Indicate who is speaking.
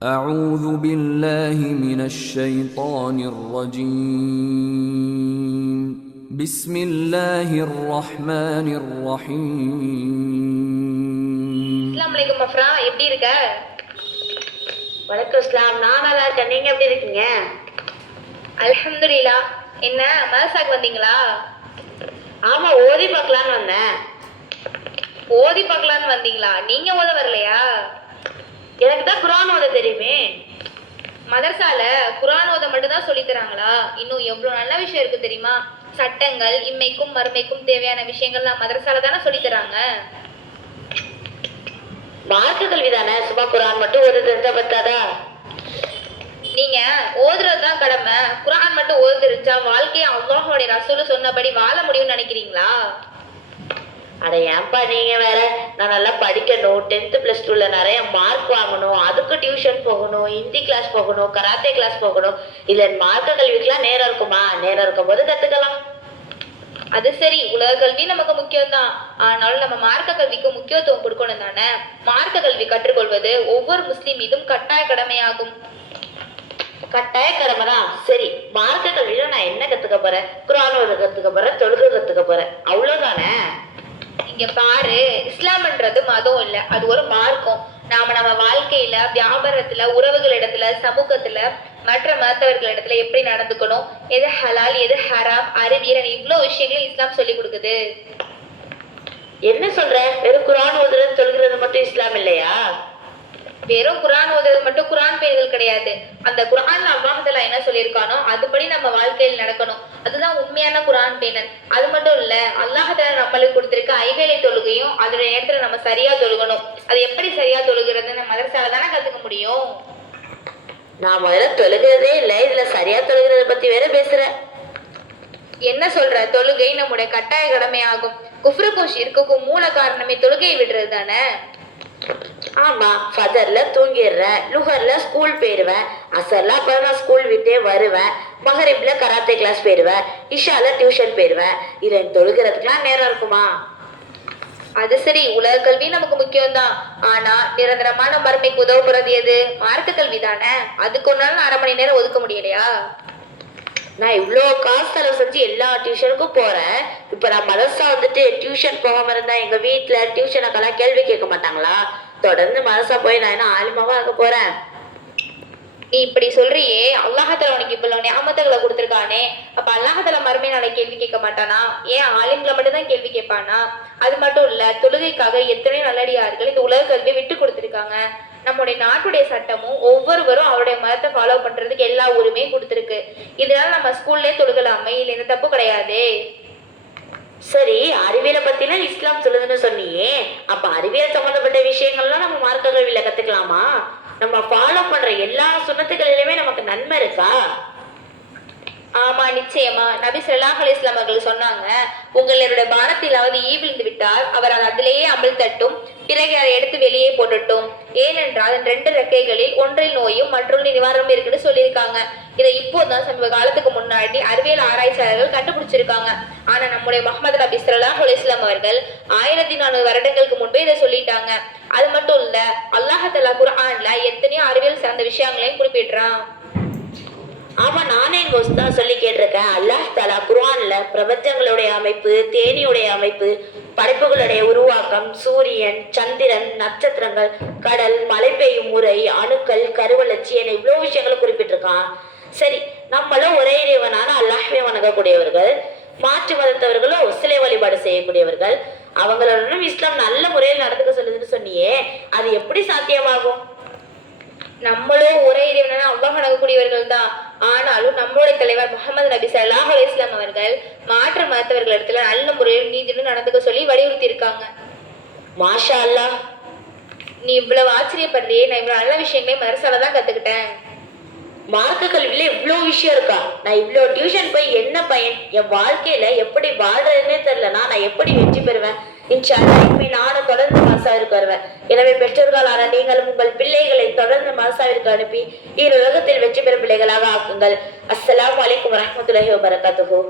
Speaker 1: أعوذ بالله من الشيطان الرجيم بسم الله الرحمن الرحيم
Speaker 2: அஸ்லாம் வலைக்கம் அஃப்ரா எப்படி இருக்க
Speaker 3: வணக்கம் இஸ்லாம் நான் நல்லா இருக்கேன் நீங்க எப்படி இருக்கீங்க
Speaker 2: அல்ஹம்துலில்லா என்ன மதசாக்கு வந்தீங்களா
Speaker 3: ஆமா ஓதி பார்க்கலான்னு வந்தேன்
Speaker 2: ஓதி பார்க்கலான்னு வந்தீங்களா நீங்க ஓத வரலையா
Speaker 3: எனக்கு தான் குரான் ஓத தெரியுமே.
Speaker 2: மதரசால குர்ஆன் ஓத மட்டும் தான் சொல்லி தராங்களா? இன்னும் எவ்வளவு நல்ல விஷயம் இருக்கு தெரியுமா? சட்டங்கள் இம்மைக்கும் மறுமைக்கும் தேவையான விஷயங்கள்லாம் மதரசால தானே சொல்லி தராங்க?
Speaker 3: மார்க்க கல்வி தானே சும்மா குரான் மட்டும் ஓத தெரிஞ்சா பத்தாதா?
Speaker 2: நீங்க ஓதுறது தான் கடமை. குர்ஆன் மட்டும் ஓத தெரிஞ்சா வாழ்க்கையை அல்லாஹ்வுடைய ரசூல் சொன்னபடி வாழ முடியும்னு நினைக்கிறீங்களா?
Speaker 3: அட ஏன்பா நீங்க வேற? நான் நல்லா படிக்கணும். டென்த் பிளஸ் டூல நிறைய மார்க் வாங்கணும். அதுக்கு டியூஷன் போகணும். ஹிந்தி கிளாஸ் போகணும். கராத்தே கிளாஸ் போகணும். இல்ல மார்க்க கல்விக்கெல்லாம் நேரம் இருக்குமா? நேரம் இருக்கும் போது கத்துக்கலாம்.
Speaker 2: அது சரி. உலக கல்வி நமக்கு முக்கியம் தான் ஆனாலும் நம்ம மார்க்க கல்விக்கு முக்கியத்துவம் கொடுக்கணும் தானே? மார்க்க கல்வி கற்றுக்கொள்வது ஒவ்வொரு முஸ்லிம் மீதும் கட்டாய கடமையாகும்.
Speaker 3: கட்டாய கடமை தான் சரி. மார்க்க கல்வியில நான் என்ன கத்துக்க போறேன்? குரான் கத்துக்க போறேன் தொழுகை கத்துக்க போறேன்.
Speaker 2: இங்க பாரு இஸ்லாம்ன்றது மதம் இல்ல. அது ஒரு மார்க்கம். நாம நம்ம வாழ்க்கையில வியாபாரத்துல உறவுகளிடத்துல சமூகத்துல மற்ற மதத்தவர்களிடத்துல எப்படி நடந்துக்கணும் எது ஹலால் எது ஹராம் அறிவியல் இவ்வளவு விஷயங்களும் இஸ்லாம் சொல்லி கொடுக்குது.
Speaker 3: என்ன சொல்ற? வெறும் குரான் ஓதுறது தொழுகிறது மட்டும் இஸ்லாம் இல்லையா?
Speaker 2: வெறும் குரான் ஓதுறது மட்டும் குரான் பேர்கள் கிடையாது. அந்த குரான் அவ்வாஹத்துல என்ன சொல்லியிருக்கானோ அதுபடி நம்ம வாழ்க்கையில் நடக்கணும். அதுதான் உண்மையான குரான் பேணல். அது மட்டும் இல்ல அல்லாஹால நம்மளுக்கு கொடுத்திருக்க ஐவேளை தொழுகையும் அதோட நேரத்துல நம்ம சரியா தொழுகணும். அது எப்படி சரியா தொழுகிறது நம்ம மதரசால தானே கத்துக்க முடியும்.
Speaker 3: நான் முதல்ல தொழுகிறதே இல்லை இதுல சரியா தொழுகிறத பத்தி வேற பேசுறேன்
Speaker 2: என்ன சொல்ற? தொழுகை நம்முடைய கட்டாய கடமையாகும் குஃப்ருக்கும் ஷிர்க்குக்கும் மூல காரணமே தொழுகையை விடுறது தானே?
Speaker 3: ஆமா ஃபஜர்ல தூங்கிடுறேன் லுஹர்ல ஸ்கூல் போயிடுவேன் அசர்ல அப்புறம் நான் ஸ்கூல் விட்டே வருவேன். மகரிப்ல கராத்தே கிளாஸ் போயிடுவேன் இஷால டியூஷன் போயிடுவேன் இதுல எனக்கு நேரம் இருக்குமா?
Speaker 2: அது சரி உலக கல்வி நமக்கு முக்கியம்தான். ஆனா நிரந்தரமான மறுமைக்கு போறது எது? மார்க்க கல்வி தானே? அதுக்கு ஒரு நாள் அரை மணி நேரம் ஒதுக்க முடியலையா?
Speaker 3: நான் இவ்வளோ காசு செலவு செஞ்சு எல்லா டியூஷனுக்கும் போறேன். இப்போ நான் மதரசா வந்துட்டு டியூஷன் போகாம இருந்தா எங்க வீட்டில் டியூஷனுக்கெல்லாம் கேள்வி கேட்க மாட்டாங்களா? தொடர்ந்து மதரசா போய் நான் என்ன ஆலிமாவா ஆக போறேன்?
Speaker 2: நீ இப்படி சொல்றியே அல்லாஹத்துல உனக்கு இவ்வளவு ஞாபகங்களை கொடுத்துருக்கானே. அப்ப அல்லாஹத்துல மறுமை நாளை கேள்வி கேட்க மாட்டானா? ஏன் ஆலிம்களை மட்டும் தான் கேள்வி கேட்பானா? அது மட்டும் இல்ல தொழுகைக்காக எத்தனை நல்லடியார்கள் இந்த உலக கல்வியை விட்டு கொடுத்துருக்காங்க. நம்முடைய நாட்டுடைய சட்டமும் ஒவ்வொருவரும் அவருடைய மதத்தை ஃபாலோ பண்றதுக்கு எல்லா உரிமையும் கொடுத்துருக்கு. இதனால நம்ம ஸ்கூல்லே தொழுகலாமே இல்ல எந்த தப்பு கிடையாது.
Speaker 3: சரி அறிவியலை பத்திலாம் இஸ்லாம் சொல்லுதுன்னு சொன்னியே. அப்ப அறிவியல் சம்பந்தப்பட்ட விஷயங்கள்லாம் நம்ம மார்க்க கல்வியில கத்துக்கலாமா? நம்ம ஃபாலோ பண்ற எல்லா சுண்ணத்துகளிலுமே நமக்கு நன்மை இருக்கா?
Speaker 2: ஆமா நிச்சயமா. நபி ஸல்லல்லாஹு அலைஹி அவர்கள் சொன்னாங்க உங்களுடைய பானத்திலாவது ஈ விழுந்து விட்டால் அவர் அது அதிலேயே அமிழ்த்தட்டும் பிறகு அதை எடுத்து வெளியே போட்டுட்டும். ஏனென்றால் அதன் ரெண்டு ரெக்கைகளில் ஒன்றில் நோயும் மற்றொன்று நிவாரணம் இருக்குன்னு சொல்லியிருக்காங்க. இதை இப்போதான் சமீப காலத்துக்கு முன்னாடி அறிவியல் ஆராய்ச்சியாளர்கள் கண்டுபிடிச்சிருக்காங்க. ஆனா நம்முடைய முகமது நபி ஸல்லல்லாஹு அலைஹி அவர்கள் ஆயிரத்தி நானூறு வருடங்களுக்கு முன்பே இதை சொல்லிட்டாங்க. அது மட்டும் இல்ல அல்லாஹ் தஆலா குர்ஆன்ல எத்தனையோ அறிவியல் சார்ந்த விஷயங்களையும் குறிப்பிடுறான்.
Speaker 3: ஆமா உஸ்தா சொல்லி கேட்டிருக்கேன். அல்லாஹ் தாலா குர்ஆன்ல பிரபஞ்சங்களுடைய அமைப்பு தேனியுடைய அமைப்பு படைப்புகளுடைய உருவாக்கம் சூரியன் சந்திரன் நட்சத்திரங்கள் கடல் மழை பெய்யும் முறை அணுக்கள் கருவளர்ச்சி என இவ்வளவு விஷயங்களை குறிப்பிட்டிருக்கான். சரி நம்மளும் ஒரே இறைவனான அல்லாஹ்வே வணங்கக்கூடியவர்கள் மாற்று மதத்தவர்களும் சிலை வழிபாடு செய்யக்கூடியவர்கள். அவங்களுடனும் இஸ்லாம் நல்ல முறையில் நடந்துக்க சொல்லுதுன்னு சொன்னியே அது எப்படி சாத்தியமாகும்?
Speaker 2: நம்மளும் ஒரே இறைவனான அல்லாஹ் நடக்கக்கூடியவர்கள் தான் ஆனாலும் நம்மளுடைய தலைவர் முகமது நபி சல்லாஹ் அலைஹி இஸ்லாம் அவர்கள் மாற்று மதத்தவர்களிடத்துல நல்ல முறையில் நீதினு நடந்துக்க சொல்லி வலியுறுத்தி இருக்காங்க
Speaker 3: மாஷா அல்லாஹ்
Speaker 2: நீ இவ்வளவு ஆச்சரியப்படுறியே நான் இவ்வளவு நல்ல விஷயங்களே மரசால தான் கத்துக்கிட்டேன்.
Speaker 3: மார்க்க கல்வியில இவ்வளோ விஷயம் இருக்கா? நான் இவ்வளோ டியூஷன் போய் என்ன பயன்? என் வாழ்க்கையில எப்படி வாழ்றதுன்னே தெரியலனா நான் எப்படி வெற்றி பெறுவேன்? இன்ஷா இனிமே நானும் தொடர்ந்து மாசாவிற்கு வருவேன் எனவே பெற்றோர்களான நீங்களும் உங்கள் பிள்ளைகளை தொடர்ந்து மாசாவிற்கு அனுப்பி இரு உலகத்தில் வெற்றி பெறும் பிள்ளைகளாக ஆக்குங்கள். அஸ்லாம் அலைக்கும் வரஹ்மத்துல்லாஹி வபரகாத்துஹு.